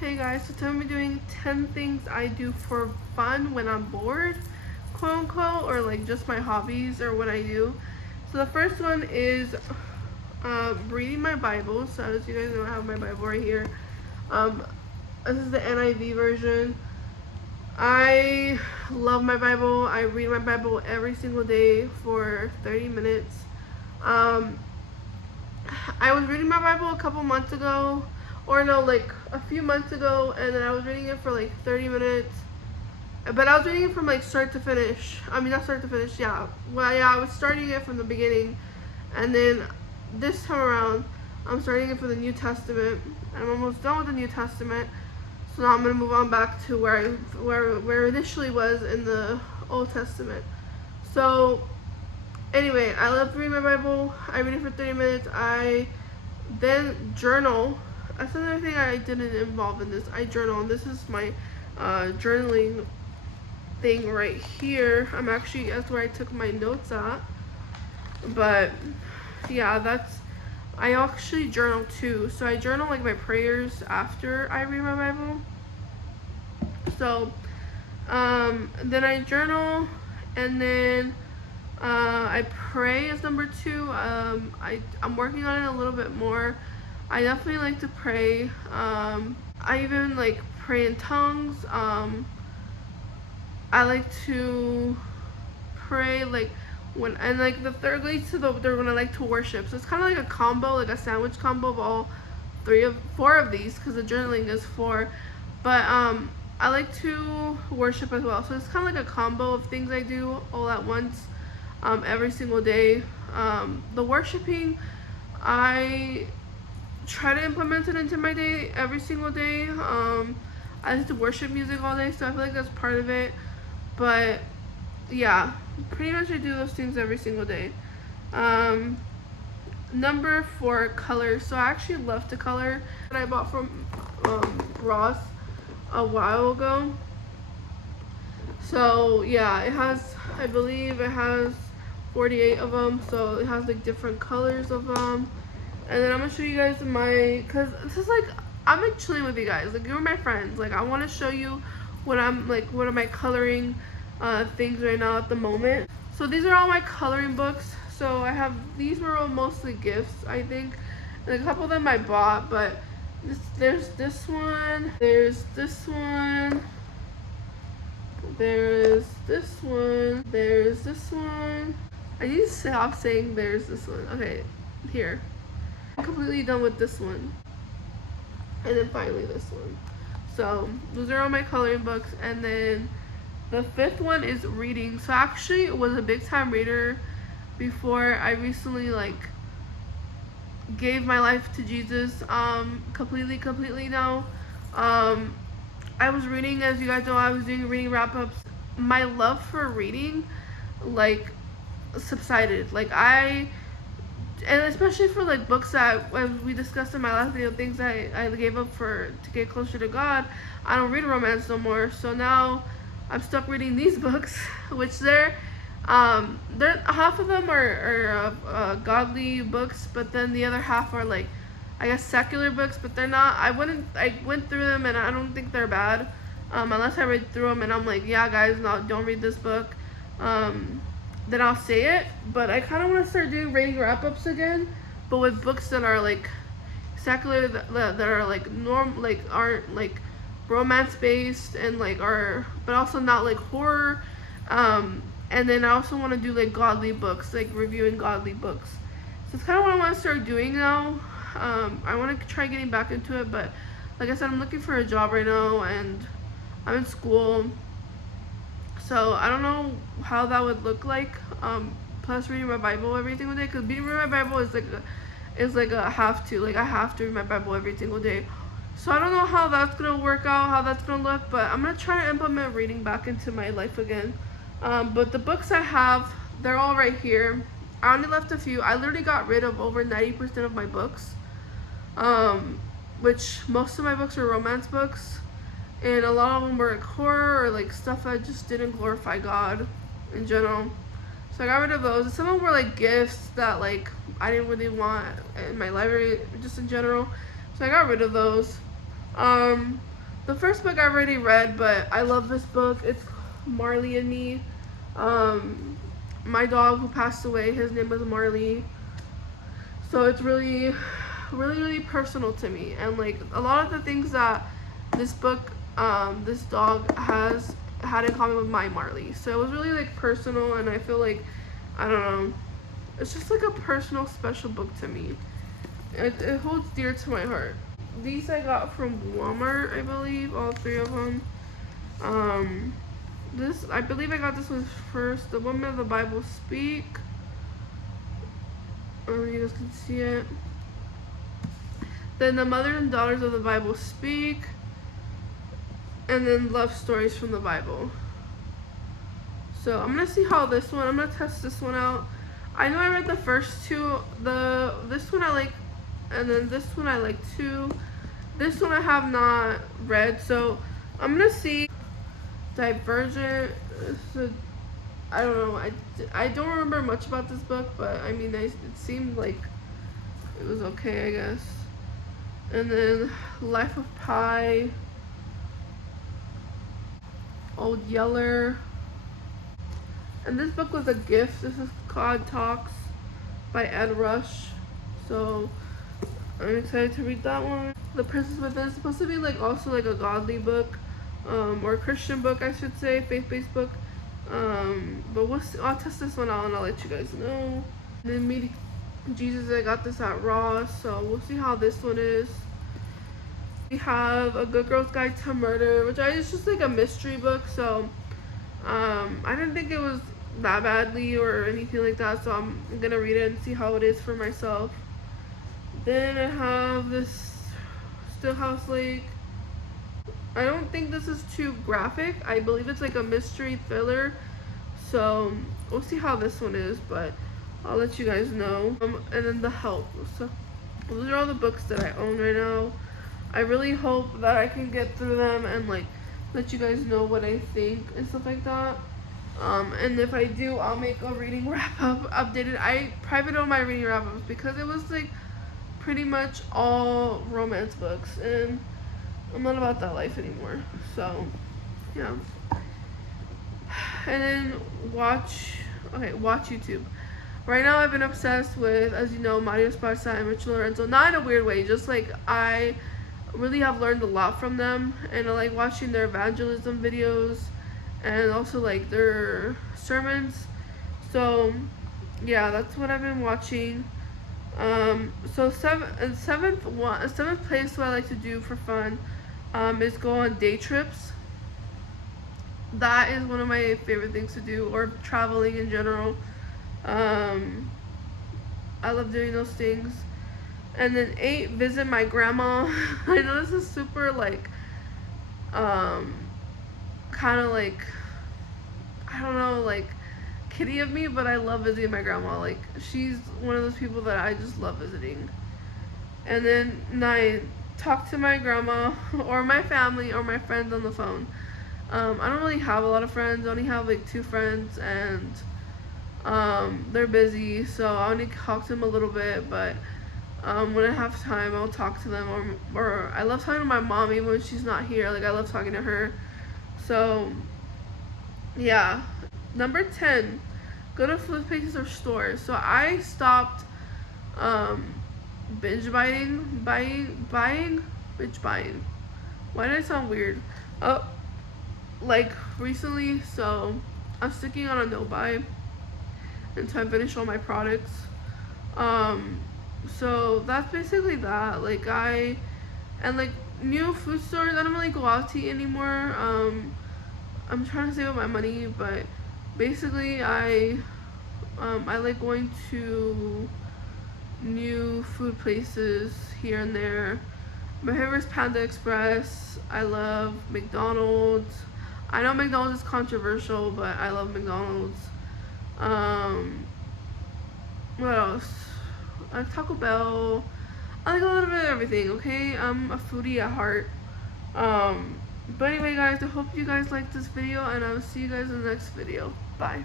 Hey guys, so today I'm doing 10 things I do for fun when I'm bored, quote unquote, or like just my hobbies or what I do. So the first one is reading my Bible. So as you guys know, I have my Bible right here. Um, this is the NIV version. I love my Bible. I read my Bible every single day for 30 minutes. Um, I was reading my Bible a couple months ago, or no, like a few months ago, and then I was reading it for like 30 minutes. But I was reading it from like start to finish. I mean, not start to finish, yeah. Well, yeah, I was starting it from the beginning, and then this time around, I'm starting it from the New Testament, and I'm almost done with the New Testament. So now I'm gonna move on back to where it initially was in the Old Testament. So anyway, I love reading my Bible. I read it for 30 minutes. I then journal. That's another thing I didn't involve in this. I journal, and this is my journaling thing right here. That's where I took my notes at. But yeah, I actually journal too. So I journal like my prayers after I read my Bible. So then I journal, and then I pray is number two. I'm working on it a little bit more. I definitely like to pray. I even like pray in tongues. I like to pray like like the third leads to they're when I like to worship. So it's kind of like a combo, like a sandwich combo of all four of these, because the journaling is four. But I like to worship as well. So it's kind of like a combo of things I do all at once, every single day. The worshiping, I try to implement it into my day every single day. I like to worship music all day, so I feel like that's part of it. But yeah, pretty much I do those things every single day. Number four, colors. So I actually love to color. That I bought from Ross a while ago. So yeah, I believe it has 48 of them. So it has like different colors of them. And then I'm gonna show you guys cause this is like, I'm like chilling with you guys. Like, you're my friends. Like, I want to show you what are my coloring things right now at the moment. So these are all my coloring books. So these were all mostly gifts, I think. And a couple of them I bought, but there's this one, there's this one, there's this one, there's this one. I need to stop saying there's this one. Okay, here. I'm completely done with this one. And then finally this one. So those are all my coloring books. And then the fifth one is reading. So I actually was a big time reader before I recently gave my life to Jesus completely now. I was reading, as you guys know, I was doing reading wrap-ups. My love for reading subsided. And especially for books that, as we discussed in my last video, things I gave up to get closer to God. I don't read romance no more, so now I'm stuck reading these books, which they're half of them are godly books, but then the other half are I guess secular books, but they're not. I went through them, and I don't think they're bad, unless I read through them and I'm like, yeah guys, no, don't read this book. Then I'll say it. But I kind of want to start doing rating wrap-ups again, but with books that are secular, that are aren't romance based, and but also not horror. And then I also want to do godly books, reviewing godly books. So it's kind of what I want to start doing now. I want to try getting back into it, but like I said, I'm looking for a job right now, and I'm in school. So I don't know how that would look like. Plus reading my Bible every single day, because reading my Bible is a have to. I have to read my Bible every single day. So I don't know how that's gonna work out, how that's gonna look, but I'm gonna try to implement reading back into my life again. But the books I have, they're all right here. I only left a few. I literally got rid of over 90% of my books, which most of my books are romance books. And a lot of them were horror or stuff that just didn't glorify God in general. So I got rid of those. Some of them were gifts that I didn't really want in my library, just in general. So I got rid of those. Um, the first book I already read, but I love this book. It's Marley and Me. My dog who passed away, his name was Marley. So it's really, really, really personal to me. And like a lot of the things that this book, this dog has had in common with my Marley. So it was really like personal, and I feel like, I don't know, it's just like a personal, special book to me. It holds dear to my heart. These I got from Walmart, I believe, all three of them. This, I believe I got this one first. The Women of the Bible Speak. You guys can see it. Then The Mothers and Daughters of the Bible Speak. And then Love Stories from the Bible. So I'm gonna see how this one, I'm gonna test this one out. I know I read the first two. This one I like, and then this one I like too. This one I have not read, so I'm gonna see. Divergent. So, I don't know. I don't remember much about this book, but I mean, it seemed like it was okay, I guess. And then Life of Pi. Old Yeller. And this book was a gift. This is Cod Talks by Ed Rush. So I'm excited to read that one. The Princess Within is supposed to be like also like a godly book, or a Christian book, I should say, faith-based book. But I'll test this one out and I'll let you guys know. And then Meeting Jesus, I got this at Ross, so we'll see how this one is. We have A Good Girl's Guide to Murder, which is just like a mystery book, so I didn't think it was that badly or anything like that, so I'm gonna read it and see how it is for myself. Then I have this Stillhouse Lake. I don't think this is too graphic. I believe it's like a mystery thriller, so we'll see how this one is, but I'll let you guys know. And then The Help. So those are all the books that I own right now. I really hope that I can get through them and like let you guys know what I think and stuff like that. And if I do, I'll make a reading wrap up updated. I private on my reading wrap ups because it was like pretty much all romance books, and I'm not about that life anymore. So yeah. And then watch YouTube. Right now I've been obsessed with, as you know, Mario Sparza and Rich Lorenzo. Not in a weird way, just like I really have learned a lot from them, and I like watching their evangelism videos and also like their sermons. So yeah, that's what I've been watching. So seventh place what I like to do for fun is go on day trips. That is one of my favorite things to do, or traveling in general. I love doing those things. And then 8, visit my grandma. I know this is super like kind of like, I don't know, like kiddie of me, but I love visiting my grandma. Like, she's one of those people that I just love visiting. And then 9, talk to my grandma or my family or my friends on the phone. I don't really have a lot of friends. I only have like 2 friends, and they're busy, so I only talk to them a little bit, but when I have time, I'll talk to them, or I love talking to my mom even when she's not here. Like, I love talking to her. So yeah. Number 10, go to food places or stores. So I stopped binge buying. Why did I sound weird? Like recently, so I'm sticking on a no buy until I finish all my products. So that's basically that. Like, like new food stores, I don't really go out to eat anymore. I'm trying to save up my money, but basically I like going to new food places here and there. My favorite is Panda Express. I love McDonald's. I know McDonald's is controversial, but I love McDonald's. What else? I like Taco Bell. I like a little bit of everything, okay? I'm a foodie at heart. But anyway, guys, I hope you guys liked this video, and I will see you guys in the next video. Bye.